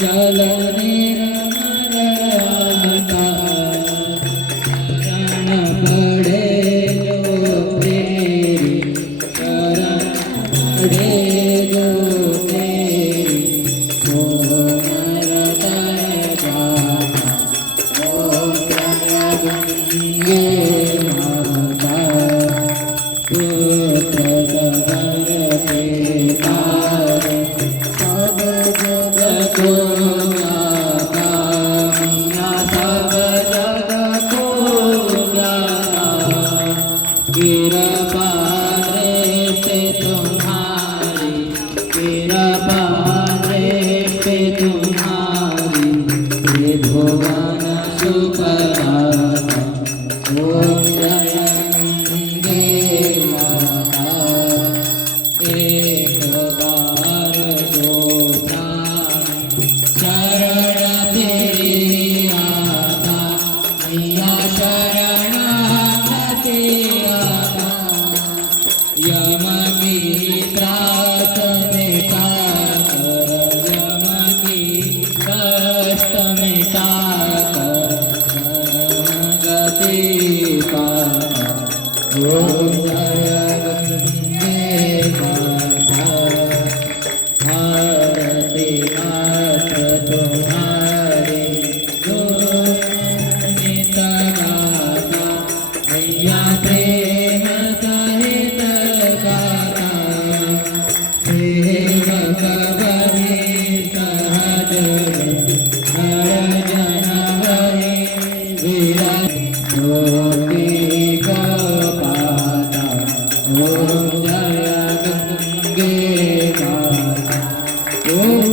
जल निर्मल आता शरण पड़े जो तेरी शरण पड़े जो तेरी ओ नर जाता ओ गंगे माता पुत्र सबर के तारे सब जग को गाता मैया सब जग को गाता कृपा दृष्टि तुम्हारी कृपा दृष्टि तुम्हारी त्रिभुवन सुखदाता ओम जय गंगे माता एक बार दो प्राण शरण तेरी आता मैया शरणागति आता यम की त्रास मिटा कर यम की कष्ट मिटा कर गति पाता ओम जय गंगे माता भारती मात तुम्हारी जो नित गाता मैया प्रेम सहित गाता सेवक बने सहज हर जन बने विरत ज्योति को पाता ओम जय गंगे माता ओम